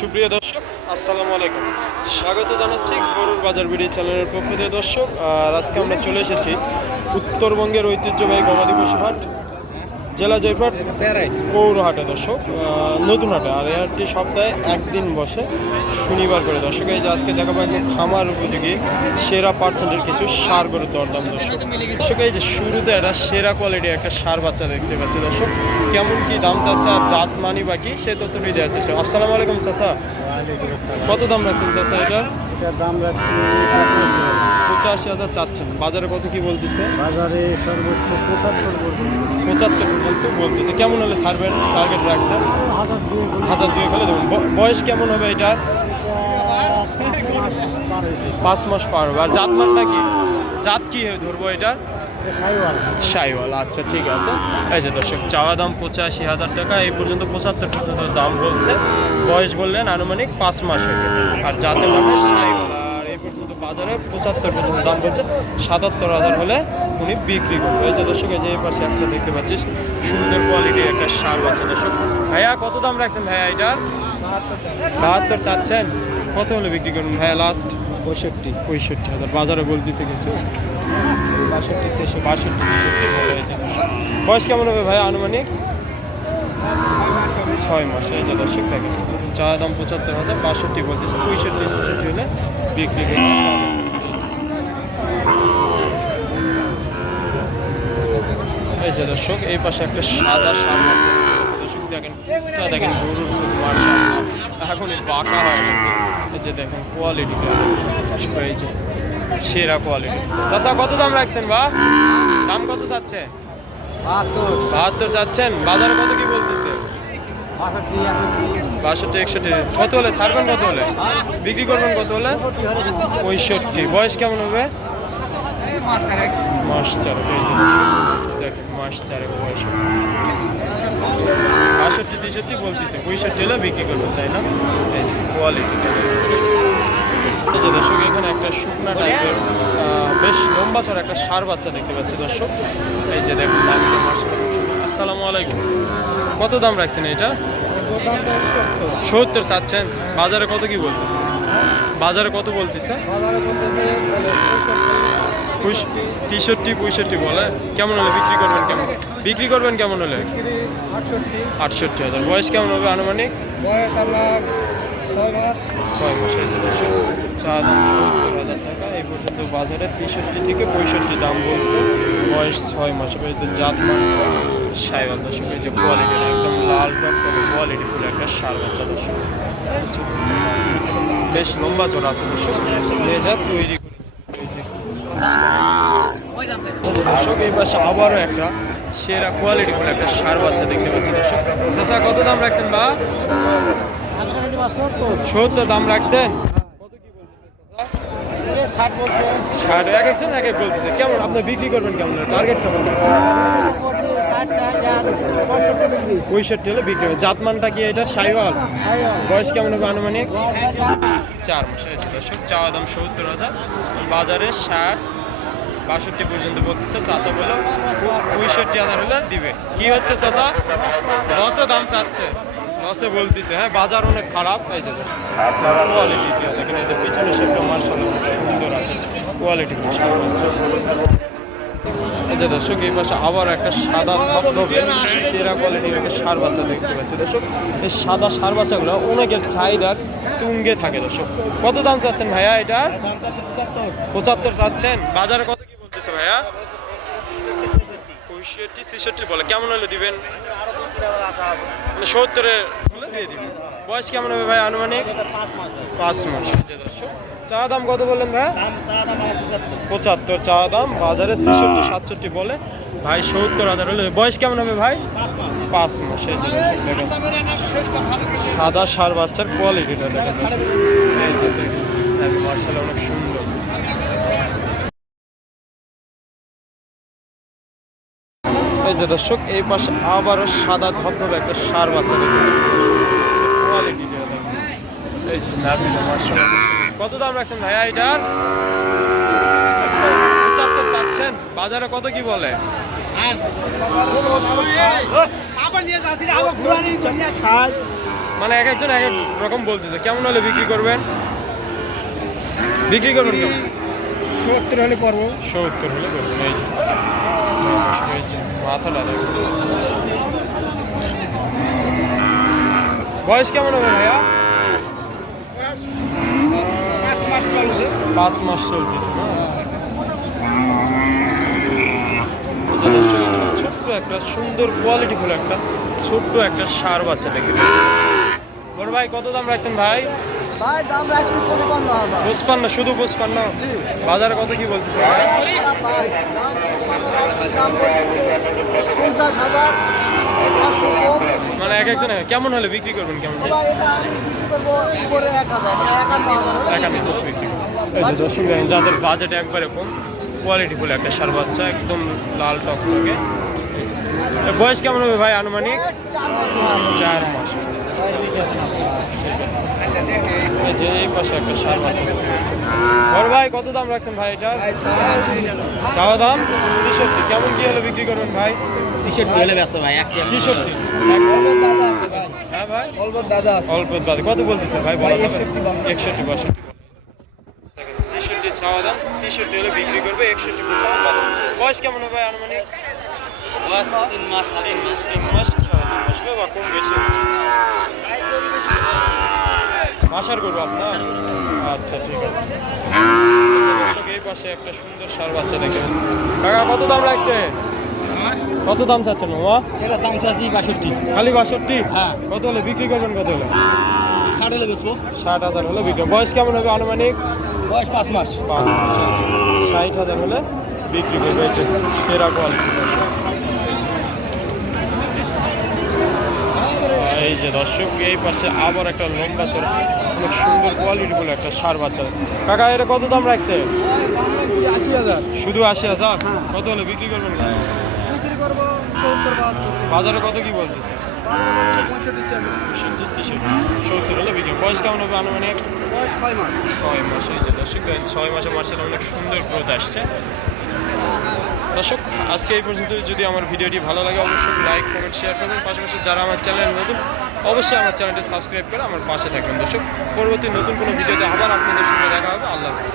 সুপ্রিয় দর্শক, আসসালামু আলাইকুম। স্বাগত জানাচ্ছি গরুর বাজার বিডি চ্যানেলের পক্ষ থেকে। দর্শক আর আজকে আমরা চলে এসেছি উত্তরবঙ্গের ঐতিহ্যবাহী গবাদি পশু হাট। জেলা জয়পুরহাট পৌরহাটে দর্শক। নতুন হাটে আর এই হাটটি সপ্তাহে একদিন বসে শনিবার করে। দর্শক এই যে আজকে দেখাবো একদম খামার উপযোগী সেরা পার্সেন্টের কিছু সার গরুর দরদাম দর্শক। দর্শক এই যে শুরুতে একটা সেরা কোয়ালিটির একটা সার বাচ্চা দেখতে পাচ্ছি দর্শক। কেমন কি দাম চাচ্ছে আর জাত মানি বাকি সে তথ্যটি দেওয়ার চেষ্টা। আসসালামু আলাইকুম চাচা। কত দাম রাখছেন চাচা এটা? এটার দাম রাখছি পঁচাশি হাজার। চাচ্ছেন। বাজারে কত কি বলতেছে? বাজারে সর্বোচ্চ পঁচাত্তর পঁচাত্তর পর্যন্ত বলতেছে। কেমন হলে সার্ভের টার্গেট রাখছেন? হাজার দুই হলে। দেবেন বয়স কেমন হবে এটা? পাঁচ মাস পার হবে। আর জাতমানটা কি? জাত কি ধরবো এটা? সাইওয়াল। সাইওয়াল। আচ্ছা ঠিক আছে। এই যে দর্শক চাওয়া দাম পঁচাশি হাজার টাকা। এই পর্যন্ত পঁচাত্তর পর্যন্ত দাম বলছে। বয়স বললেন আনুমানিক পাঁচ মাস হবে আর জাতের নামে সাইওয়াল। বাজারে পঁচাত্তর পর্যন্ত দাম বলছে সাতাত্তর হাজার হলে উনি বিক্রি করবে। এই যে দর্শক এই যে এই পাশে একটা দেখতে পাচ্ছিস সুন্দর কোয়ালিটির একটা সার বাচ্চা দর্শক। ভাইয়া কত দাম রাখছেন ভাইয়া এটার বাহাত্তর চাচ্ছেন। কত হলে বিক্রি করুন ভাইয়া লাস্ট পঁয়ষট্টি। পঁয়ষট্টি হাজার। বাজারে বলতেছে কিছু। বাষট্টি তেষট্টি। বাষট্টি তেষট্টি বয়স কেমন হবে ভাই আনুমানিক? ছয় মাস এই যে দর্শক থাকে চা দাম পঁচাত্তর হাজার বাষট্টি বলতেছে পঁয়ষট্টি ছেষট্টি হলে বিক্রি এই যে দর্শক এই পাশে একটা সাদা সার দর্শক দেখেন দেখেন গরুর এখন বাঁকা হয়ে গেছে। এই যে দেখেন কোয়ালিটি এই যে সেরা কোয়ালিটি কত দাম রাখছেন বা? দাম কত চাচ্ছে? বাহাত্তর। বাহাত্তর চাচ্ছেন? বাজারে কত কি বলতেছে? বাষট্টি, একষট্টি, কত হলে? ছাড়বেন কত হলে? বিক্রি করবেন কত হলে? পঁয়ষট্টি। বয়স কেমন হবে? মাস চারেক দেখেন মাস চারেক বয়স বাষট্টি, তেষট্টি বলতেছে, পঁয়ষট্টি হলে বিক্রি করবেন, তাই না? এই যে কোয়ালিটি যে দর্শক, এখানে একটা শুকনা টাইপের বেশ লম্বা চড়া একটা সার বাচ্চা দেখতে পাচ্ছি দর্শক। এই যে দেখুন। আসসালামু আলাইকুম। কত দাম রাখছেন এটা? সত্তর চাচ্ছেন? বাজারে কত কি বলতেছে? বাজারে কত বলতেছে? তেষট্টি, পঁয়ষট্টি বলে। কেমন হলে? বিক্রি করবেন কেমন? বিক্রি করবেন কেমন হলে? আটষট্টি হাজার। বয়স কেমন হবে আনুমানিক? বয়স ছয় মাস ছয় মাস দর্শক সত্তর হাজার টাকা। এই পর্যন্ত বাজারে তেষট্টি থেকে পঁয়ষট্টি দাম বলছে। বয়স ছয় মাস। এবার জাত মান সাইওয়াল দর্শক এই যে কোয়ালিটি একদম লাল টকটকে কোয়ালিটি ফুল, একটা সার বাচ্চা, দর্শক। বেশ লম্বা চড়া আছে, দর্শক। যা, তৈরি করে। দর্শক, এই পাশে আবারও একটা সেরা কোয়ালিটি ফুল, একটা সার বাচ্চা দেখতে পাচ্ছি, দর্শক। চাচা, কত দাম রাখছেন, বা? সত্তর দাম রাখছেন? ষাট এক একজন এক এক বলতেছে। কেমন? আপনি বিক্রি করবেন কেমন? টার্গেট কেমন রাখছেন? পঁয়ষট্টি হলে বিক্রি হবে। জাতমানটা কি এটা? সাইওয়াল। বয়স কেমন হবে আনুমানিক? চার মাস হয়েছে দর্শক। চাওয়া দাম সত্তর হাজার। বাজারে ষাট। বাষট্টি পর্যন্ত বলতেছে চাচা বলে। পঁয়ষট্টি হাজার হলে দিবে। কি হচ্ছে চাচা? লসে দাম চাচ্ছে। লসে বলতেছে হ্যাঁ বাজার অনেক খারাপ। এই যে কোয়ালিটি আছে এখানে? এদের পিছনে সেটা মার্শাল সুন্দর আছে। কোয়ালিটি এই যে দর্শক, এই পাশে আবার একটা সাদা ধবধবে সেরা কোয়ালিটির একটা সার বাচ্চা দেখতে পাচ্ছি। দর্শক, এই সাদা সার বাচ্চাগুলো অনেকের চাহিদা তুঙ্গে থাকে দর্শক। কত দাম চাচ্ছেন ভাইয়া এটা? পঁচাত্তর চাচ্ছেন। বাজারে কত কি বলতেছে ভাইয়া? পঁয়ষট্টি, ছেষট্টি বলে। কেমন হলে দিবেন? মানে সত্তরে হলে দিয়ে দিবেন বয়স কেমন হবে ভাই আনুমানিক? পাঁচ মাস। চা দাম কত বললেন ভাই? পঁচাত্তর। চা দাম বাজারে ছেষট্টি, সাতষট্টি বলে। ভাই সত্তর হাজার হলে বয়স কেমন হবে ভাই? পাঁচ মাস। এই যে সাদা সার বাচ্চার কোয়ালিটিটা। এই যে মার্শাল অনেক সুন্দর। এই যে দর্শক, এই পাশে আবারও সাদা ধবধবে একটা সার বাচ্চা দেখতে কোয়ালিটিটা দেখেন এই যে নাভিটা মার্শাল কত দাম রাখছেন ভাইয়া এটার? পঁচাত্তর চাচ্ছেন বাজারে কত কি বলে? মানে এক একজন এক এক রকম বলতেছে। কেমন হলে বিক্রি করবেন? বিক্রি করবেন কেমন? সত্তর হলে করব। সত্তর হলে করবেন এই মাথাটা দেখো। বয়স কেমন হবে ভাইয়া পাঁচ মাস চলছে পাঁচ মাস চলতেছে না? যে ছোট্ট একটা সুন্দর কোয়ালিটি ফুল একটা ছোট্ট একটা সার বাচ্চা দেখে বড় ভাই কত দাম রাখছেন ভাই? ভাই দাম রাখছি পঁচপান্ন হাজার। পুষ্পান্ন শুধু পুষ্পান্ন বাজারে কত কি বলতেছে? পঁচপান্ন পঞ্চাশ হাজার। মানে এক একজন কেমন হলে বিক্রি করবেন কেমন? মানে দর্শক যাদের বাজেট একবারে কম কোয়ালিটি ফুল একটা সার বাচ্চা একদম লাল টক থাকে। বয়স কেমন হবে ভাই আনুমানিক। চার মাস। এই যে এই পাশে একটা সার বাচ্চা বড় ভাই কত দাম রাখছেন ভাই এটা? চাওয়া দাম? ছেষট্টি কেমন কি হলে বিক্রি করবেন ভাই? টি-শার্ট হলে ব্যস্ত ভাই এক তেষট্টি। হ্যাঁ ভাই অল্প দাদা অল্প দাদা কত বলতেছে ভাই বলা যাবে? 61 একষট্টি বাষট্টি ছেষট্টি চাওয়া দাম তেষট্টি হলে বিক্রি করবে একষট্টি বয়স কেমন হবে আনুমানিক? তিন মাস তিন মাস। তিন মাস সাড়ে তিন মাস। বা কম বেশি। বাসার করব আপনার? আচ্ছা ঠিক আছে। দর্শক, এই পাশে একটা সুন্দর সার বাচ্চা দেখে কাকা কত দাম লাগছে? কত দাম চাচ্ছেন মামা? এটা দাম চাচ্ছি বাষট্টি। খালি বাষট্টি? হ্যাঁ। কত হলে বিক্রি করবেন কত হলে? ষাট হলে বেচবো। ষাট হাজার হলে বিক্রি বয়স কেমন হবে আনুমানিক? বয়স পাঁচ মাস। পাঁচ মাস। ষাট হাজার হলে বিক্রি করবে সেরা কোয়ালিটি এই যে দর্শক এই পাশে আবার একটা লম্বা চড়া অনেক সুন্দর কোয়ালিটি বলে একটা সার বাচ্চা। কাকা এটা কত দাম রাখছে? শুধু আশি হাজার? কত হলে বিক্রি করবেন? বাজারে কত কি বলতেছে? সত্তর হলে বিক্রি বয়স কেমন হবে আনুমানিক? ছয় মাস। ছয় মাসে এই যে দর্শক ছয় মাসে মার্শাল অনেক সুন্দর গ্রোথ আসছে। দর্শক, আজকে এই পর্যন্ত যদি আমার ভিডিওটি ভালো লাগে, অবশ্যই লাইক কমেন্ট শেয়ার করবেন। পাশাপাশি যারা আমার চ্যানেল নতুন, অবশ্যই আমার চ্যানেলটি সাবস্ক্রাইব করে আমার পাশে থাকবেন। দর্শক, পরবর্তী নতুন কোনো ভিডিওতে আবার আপনাদের সঙ্গে দেখা হবে। আল্লাহ হাফিজ।